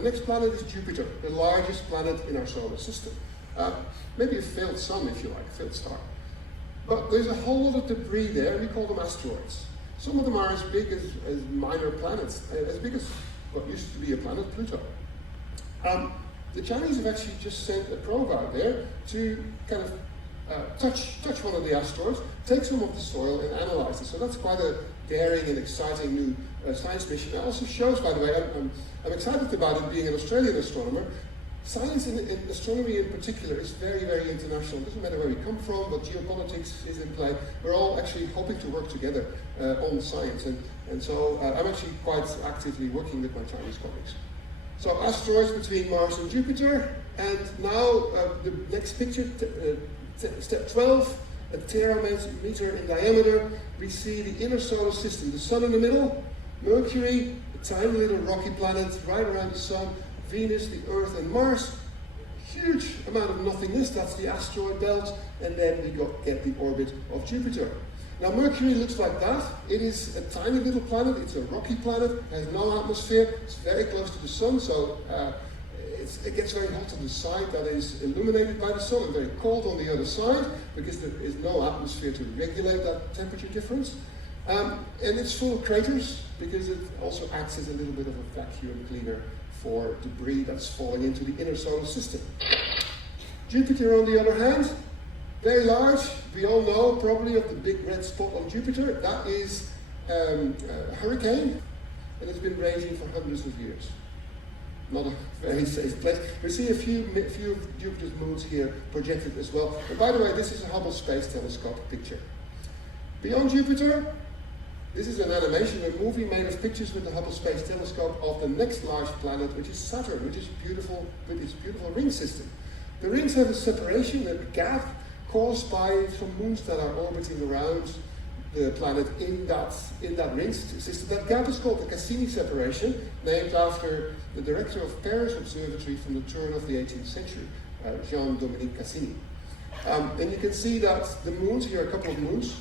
The next planet is Jupiter, the largest planet in our solar system. Maybe a failed sun, if you like, a failed star. But there's a whole lot of debris there, we call them asteroids. Some of them are as big as minor planets, as big as what used to be a planet, Pluto. The Chinese have actually just sent a probe out there to kind of touch one of the asteroids, take some of the soil and analyze it. So that's quite a daring and exciting new science mission. It also shows, by the way, I'm excited about it being an Australian astronomer. Science in astronomy in particular is very, very international. It doesn't matter where we come from, but geopolitics is in play. We're all actually hoping to work together on science. And so I'm actually quite actively working with my Chinese colleagues. So asteroids between Mars and Jupiter. And now the next picture, step 12, a terameter in diameter. We see the inner solar system, the Sun in the middle, Mercury, a tiny little rocky planet right around the Sun, Venus, the Earth, and Mars. Huge amount of nothingness, that's the asteroid belt, and then we get the orbit of Jupiter. Now Mercury looks like that. It is a tiny little planet, it's a rocky planet, has no atmosphere, it's very close to the Sun, so it gets very hot on the side that is illuminated by the Sun, and very cold on the other side, because there is no atmosphere to regulate that temperature difference. And it's full of craters, because it also acts as a little bit of a vacuum cleaner for debris that's falling into the inner solar system. Jupiter, on the other hand, very large. We all know probably of the big red spot on Jupiter. That is a hurricane, and it's been raging for hundreds of years. Not a very safe place. We see a few of Jupiter's moons here projected as well. And by the way, this is a Hubble Space Telescope picture. Beyond Jupiter, this is an animation, a movie made of pictures with the Hubble Space Telescope of the next large planet, which is Saturn, which is beautiful with its beautiful ring system. The rings have a separation, a gap, caused by some moons that are orbiting around the planet in that ring system. That gap is called the Cassini separation, named after the director of Paris Observatory from the turn of the 18th century, Jean-Dominique Cassini. And you can see that the moons, here are a couple of moons,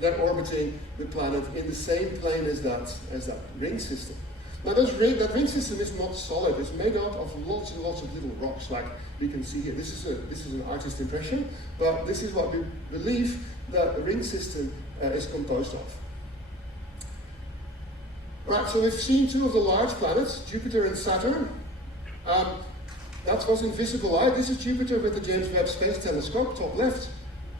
they're orbiting the planet in the same plane as that ring system. Now that ring system is not solid, it's made up of lots and lots of little rocks, like we can see here. This is an artist impression, but this is what we believe that the ring system is composed of. Right, so we've seen two of the large planets, Jupiter and Saturn. That's what's invisible light. This is Jupiter with the James Webb Space Telescope, top left.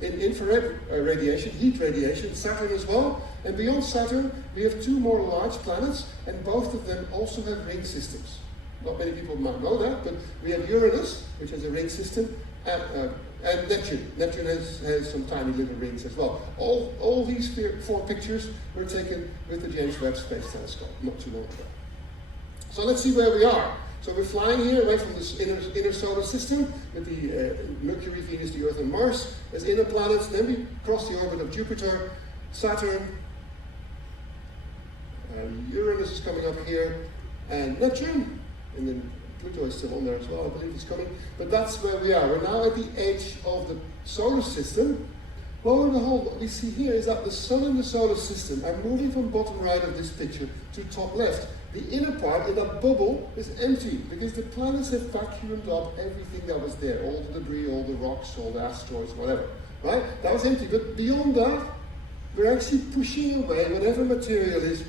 In infrared radiation, heat radiation, Saturn as well. And beyond Saturn, we have two more large planets, and both of them also have ring systems. Not many people might know that, but we have Uranus, which has a ring system, and Neptune. Neptune has some tiny little rings as well. All these four pictures were taken with the James Webb Space Telescope not too long ago. So let's see where we are. So we're flying here away from this inner solar system with the Mercury, Venus, the Earth, and Mars as inner planets. Then we cross the orbit of Jupiter, Saturn, Uranus is coming up here, and Neptune, and then Pluto is still on there as well, I believe it's coming. But that's where we are. We're now at the edge of the solar system. Lo and behold, what we see here is that the Sun and the solar system are moving from bottom right of this picture to top left. The inner part in that bubble is empty because the planets have vacuumed up everything that was there, all the debris, all the rocks, all the asteroids, whatever, right? That was empty, but beyond that, we're actually pushing away whatever material is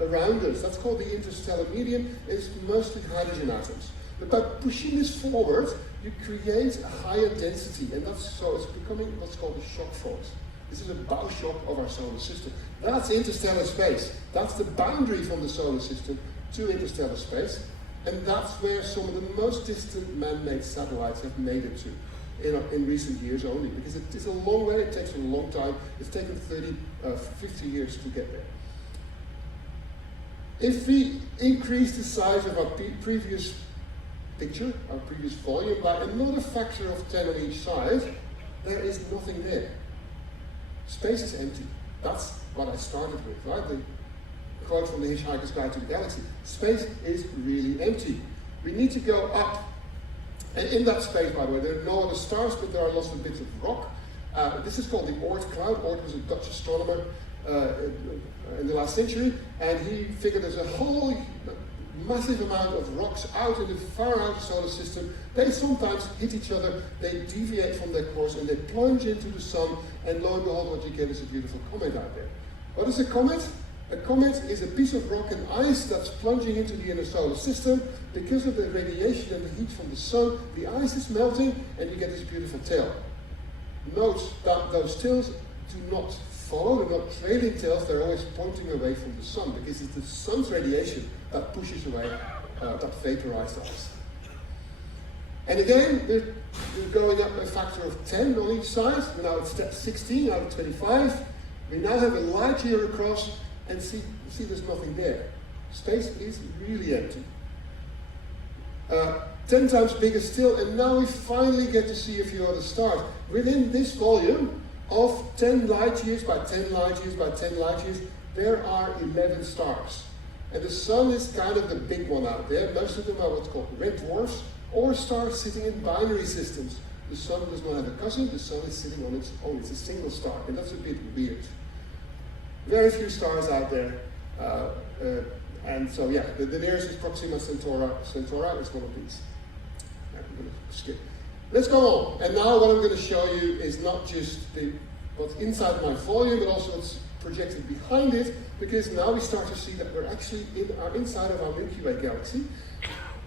around us. That's called the interstellar medium. It's mostly hydrogen atoms. But by pushing this forward, you create a higher density, and so it's becoming what's called a shock force. This is a bow shock of our solar system. That's interstellar space. That's the boundary from the solar system to interstellar space, and that's where some of the most distant man-made satellites have made it to in recent years only, because it's a long way, it takes a long time. It's taken 50 years to get there. If we increase the size of our previous picture, our previous volume, by another factor of 10 on each side, there is nothing there. Space is empty. That's what I started with, right? The quote from The Hitchhiker's Guide to the Galaxy. Space is really empty. We need to go up. And in that space, by the way, there are no other stars, but there are lots of bits of rock. This is called the Oort cloud. Oort was a Dutch astronomer in the last century, and he figured there's a whole massive amount of rocks out in the far outer solar system, they sometimes hit each other, they deviate from their course and they plunge into the sun, and lo and behold what you get is a beautiful comet out there. What is a comet? A comet is a piece of rock and ice that's plunging into the inner solar system. Because of the radiation and the heat from the sun, the ice is melting and you get this beautiful tail. Note that those tails do not follow, they're not trailing tails, they're always pointing away from the sun, because it's the sun's radiation that pushes away that vaporized ice. And again, we're going up a factor of 10 on each side. We're now at 16 out of 25. We now have a light year across, and see there's nothing there. Space is really empty. 10 times bigger still, and now we finally get to see a few other stars. Within this volume of 10 light years by 10 light years by 10 light years, there are 11 stars. And the sun is kind of the big one out there. Most of them are what's called red dwarfs, or stars sitting in binary systems. The sun does not have a cousin, the sun is sitting on its own. It's a single star, and that's a bit weird. Very few stars out there. And so, yeah, the nearest is Proxima Centauri. Centauri is one of these. I'm going to skip. Let's go on. And now what I'm going to show you is not just what's inside my volume, but also what's projected behind it, because now we start to see that we're actually inside of our Milky Way galaxy.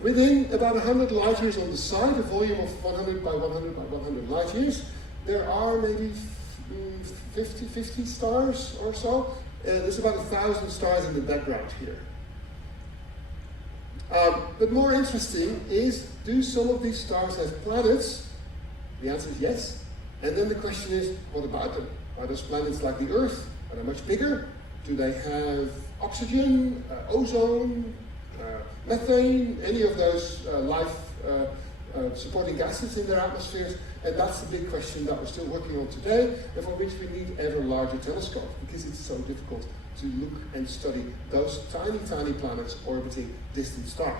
Within about 100 light years on the side, a volume of 100 by 100 by 100 light years, there are maybe 50 stars or so. There's about 1,000 stars in the background here. But more interesting is, do some of these stars have planets? The answer is yes. And then the question is, what about them? Are those planets like the Earth? Are they much bigger? Do they have oxygen, ozone, methane, any of those life supporting gases in their atmospheres? And that's the big question that we're still working on today, and for which we need ever larger telescopes, because it's so difficult to look and study those tiny, tiny planets orbiting distant stars.